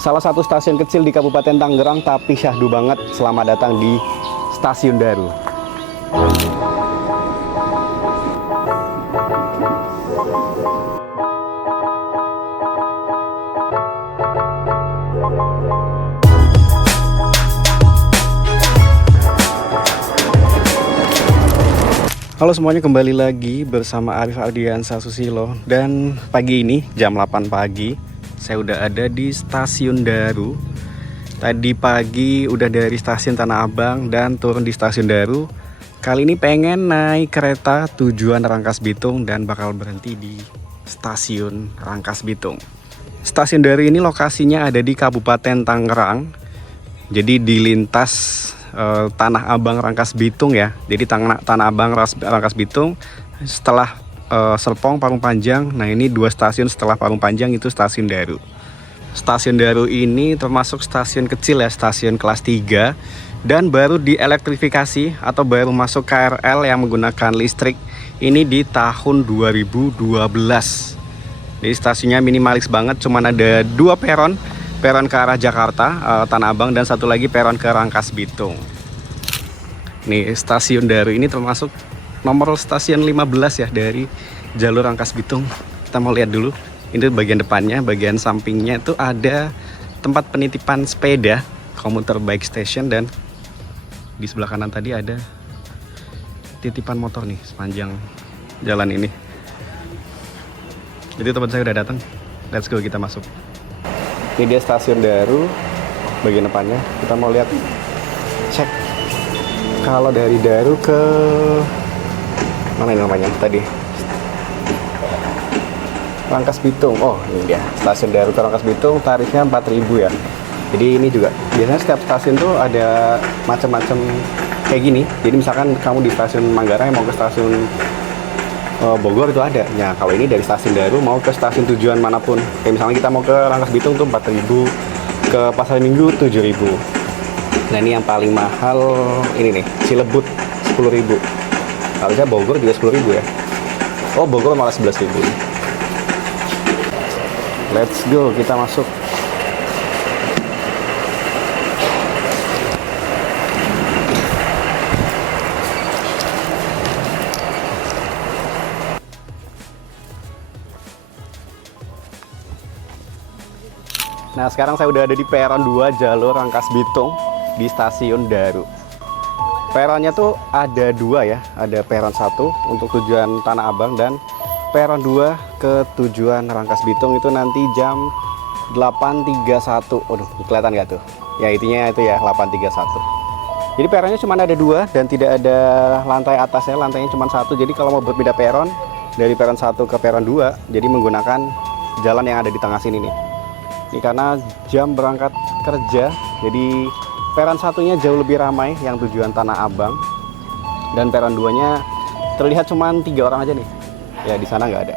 Salah satu stasiun kecil di Kabupaten Tangerang, tapi syahdu banget. Selamat datang di Stasiun Daru. Halo semuanya, kembali lagi bersama Arif Ardiansa Susilo. Dan pagi ini jam 8 pagi saya udah ada di Stasiun Daru. Tadi pagi udah dari stasiun Tanah Abang dan turun di Stasiun Daru. Kali ini pengen naik kereta tujuan Rangkas Bitung dan bakal berhenti di Stasiun Rangkas Bitung. Stasiun Daru ini lokasinya ada di Kabupaten Tangerang. Jadi di lintas Tanah Abang Rangkas Bitung ya. Jadi Tanah Abang Rangkas Bitung setelah Serpong Parung Panjang. Nah, ini dua stasiun setelah Parung Panjang itu Stasiun Daru. Stasiun Daru ini termasuk stasiun kecil ya, stasiun kelas 3 dan baru dielektrifikasi atau baru masuk KRL yang menggunakan listrik ini di tahun 2012. Jadi stasiunnya minimalis banget, cuman ada 2 peron ke arah Jakarta, Tanah Abang, dan satu lagi peron ke Rangkas Bitung. Nih, Stasiun Daru ini termasuk nomor stasiun 15 ya dari jalur Rangkas Bitung. Kita mau lihat dulu. Ini bagian depannya, bagian sampingnya itu ada tempat penitipan sepeda, komuter bike station, dan di sebelah kanan tadi ada titipan motor nih sepanjang jalan ini. Jadi teman saya udah datang. Let's go, kita masuk. Ini dia Stasiun Daru, bagian depannya. Kita mau lihat, cek kalau dari Daru ke mana ini namanya tadi, Rangkas Bitung. Oh, ini dia Stasiun Daru ke Rangkas Bitung, tarifnya 4.000 ya. Jadi ini juga biasanya setiap stasiun tuh ada macam-macam kayak gini. Jadi misalkan kamu di stasiun Manggarai mau ke stasiun Bogor itu ada. Nah, kalau ini dari Stasiun Daru mau ke stasiun tujuan manapun. Kayak misalnya kita mau ke Rangkas Bitung tuh 4.000, ke Pasar Minggu 7.000. Nah, ini yang paling mahal ini nih, Cilebut 10.000. Harusnya Bogor juga 10.000 ya. Oh, Bogor malah 11.000. Let's go, kita masuk. Nah, sekarang saya udah ada di peron 2 jalur Rangkas Bitung di Stasiun Daru. Peronnya tuh ada 2 ya, ada peron 1 untuk tujuan Tanah Abang dan peron 2 ke tujuan Rangkas Bitung itu nanti jam 8.31. Waduh, kelihatan nggak tuh? Ya, intinya itu ya, 8.31. Jadi peronnya cuma ada 2 dan tidak ada lantai atasnya, lantainya cuma 1. Jadi kalau mau berpindah peron dari peron 1 ke peron 2, jadi menggunakan jalan yang ada di tengah sini nih. Ini karena jam berangkat kerja, jadi peron 1-nya jauh lebih ramai yang tujuan Tanah Abang, dan peron 2-nya terlihat cuma 3 orang aja nih. Ya, di sana nggak ada.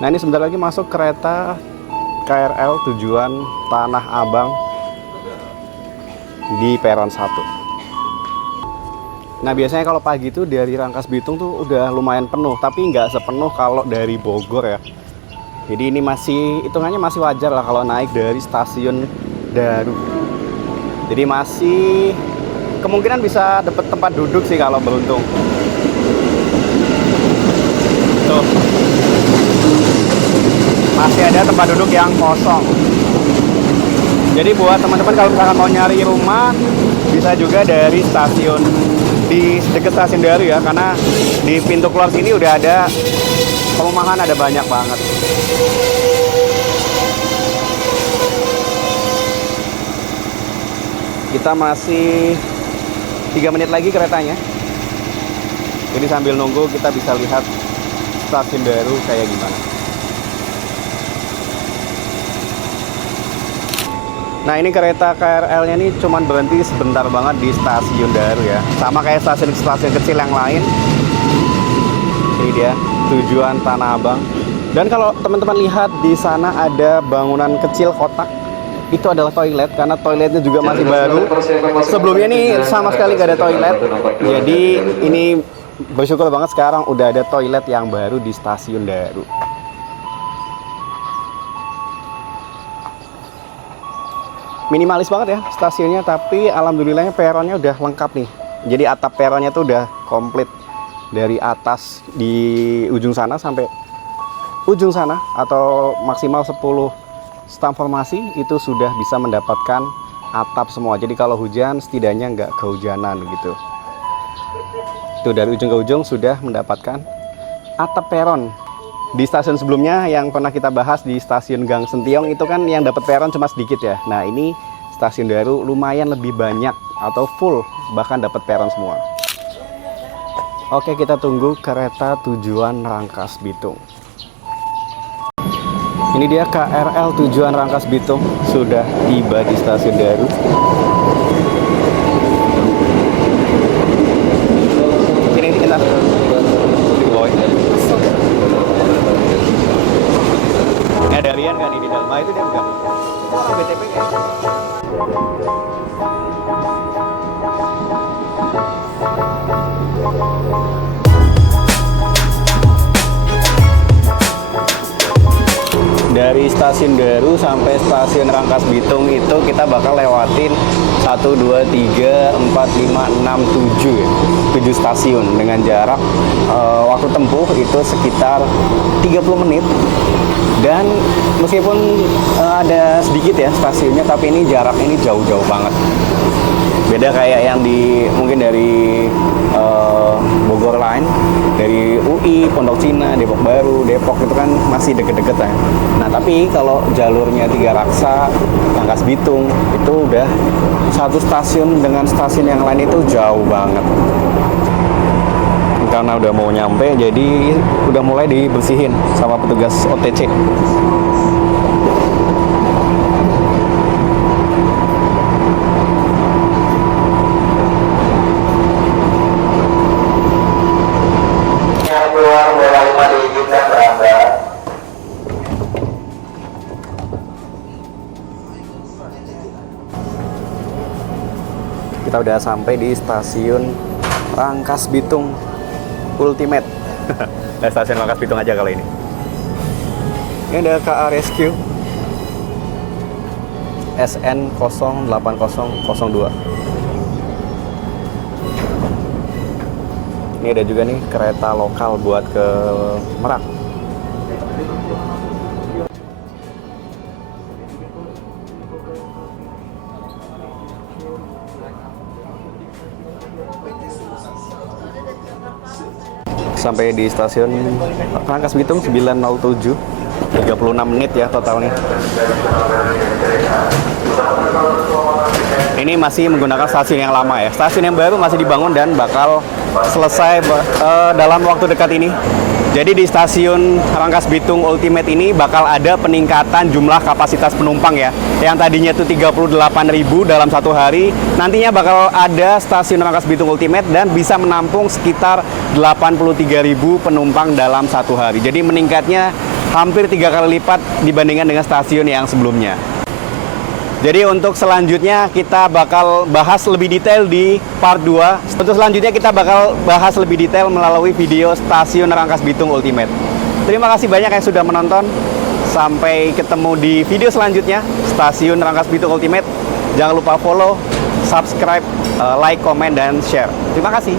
Nah, ini sebentar lagi masuk kereta KRL tujuan Tanah Abang di peron 1. Nah, biasanya kalau pagi itu dari Rangkas Bitung tuh udah lumayan penuh, tapi nggak sepenuh kalau dari Bogor ya. Jadi ini masih, hitungannya masih wajar lah kalau naik dari Stasiun Daru. Jadi masih kemungkinan bisa dapat tempat duduk sih kalau beruntung. Tuh, masih ada tempat duduk yang kosong. Jadi buat teman-teman kalau misalkan mau nyari rumah, bisa juga dari stasiun di dekat Stasiun Daru ya, karena di pintu keluar sini udah ada perumahan, ada banyak banget. Kita masih 3 menit lagi keretanya. Jadi sambil nunggu kita bisa lihat Stasiun Daru kayak gimana. Nah, ini kereta KRL-nya ini cuman berhenti sebentar banget di Stasiun Daru ya. Sama kayak stasiun-stasiun kecil yang lain. Ini dia tujuan Tanah Abang. Dan kalau teman-teman lihat di sana ada bangunan kecil kotak, itu adalah toilet, karena toiletnya juga masih baru. Sebelumnya nih sama sekali nggak ada toilet. Jadi ini bersyukur banget sekarang udah ada toilet yang baru di Stasiun Daru. Minimalis banget ya stasiunnya, tapi alhamdulillahnya peronnya udah lengkap nih. Jadi atap peronnya tuh udah komplit dari atas di ujung sana sampai ujung sana, atau maksimal 10 stam formasi itu sudah bisa mendapatkan atap semua. Jadi kalau hujan setidaknya nggak kehujanan gitu. Itu dari ujung ke ujung sudah mendapatkan atap peron. Di stasiun sebelumnya yang pernah kita bahas di stasiun Gang Sentiong itu kan yang dapat peron cuma sedikit ya. Nah ini stasiun Daru lumayan lebih banyak atau full, bahkan dapat peron semua. Oke, kita tunggu kereta tujuan Rangkas Bitung. Ini dia KRL tujuan Rangkas Bitung sudah tiba di stasiun Daru. Ini kita ini ada Rian kan ini di dalam. Itu dia enggak. Itu BTP kan. Dari stasiun Daru sampai stasiun Rangkas Bitung itu kita bakal lewatin 1, 2, 3, 4, 5, 6, 7 ya. 7 stasiun dengan jarak waktu tempuh itu sekitar 30 menit. Dan meskipun ada sedikit ya stasiunnya, tapi ini jaraknya ini jauh-jauh banget. Beda kayak yang mungkin dari Bogor Line, dari UI, Pondok Cina, Depok Baru, Depok itu kan masih deket-deket ya. Nah tapi kalau jalurnya Tiga Raksa, Rangkas Bitung itu udah satu stasiun dengan stasiun yang lain itu jauh banget. Karena udah mau nyampe, jadi udah mulai dibersihin sama petugas OTC. Kita udah sampai di stasiun Rangkas Bitung Ultimate. Nah, stasiun Rangkas Bitung aja kali ini. Ini ada KA Rescue SN 08002. Ini ada juga nih kereta lokal buat ke Merak. Sampai di stasiun Rangkas Bitung 9.07, 36 menit ya totalnya. Ini masih menggunakan stasiun yang lama ya. Stasiun yang baru masih dibangun dan bakal selesai dalam waktu dekat ini. Jadi di stasiun Rangkas Bitung Ultimate ini bakal ada peningkatan jumlah kapasitas penumpang ya. Yang tadinya itu 38.000 dalam satu hari, nantinya bakal ada stasiun Rangkas Bitung Ultimate dan bisa menampung sekitar 83.000 penumpang dalam satu hari. Jadi meningkatnya hampir 3 kali lipat dibandingkan dengan stasiun yang sebelumnya. Jadi untuk selanjutnya kita bakal bahas lebih detail di part 2. Untuk selanjutnya kita bakal bahas lebih detail melalui video stasiun Rangkas Bitung Ultimate. Terima kasih banyak yang sudah menonton. Sampai ketemu di video selanjutnya, stasiun Rangkas Bitung Ultimate. Jangan lupa follow, subscribe, like, komen, dan share. Terima kasih.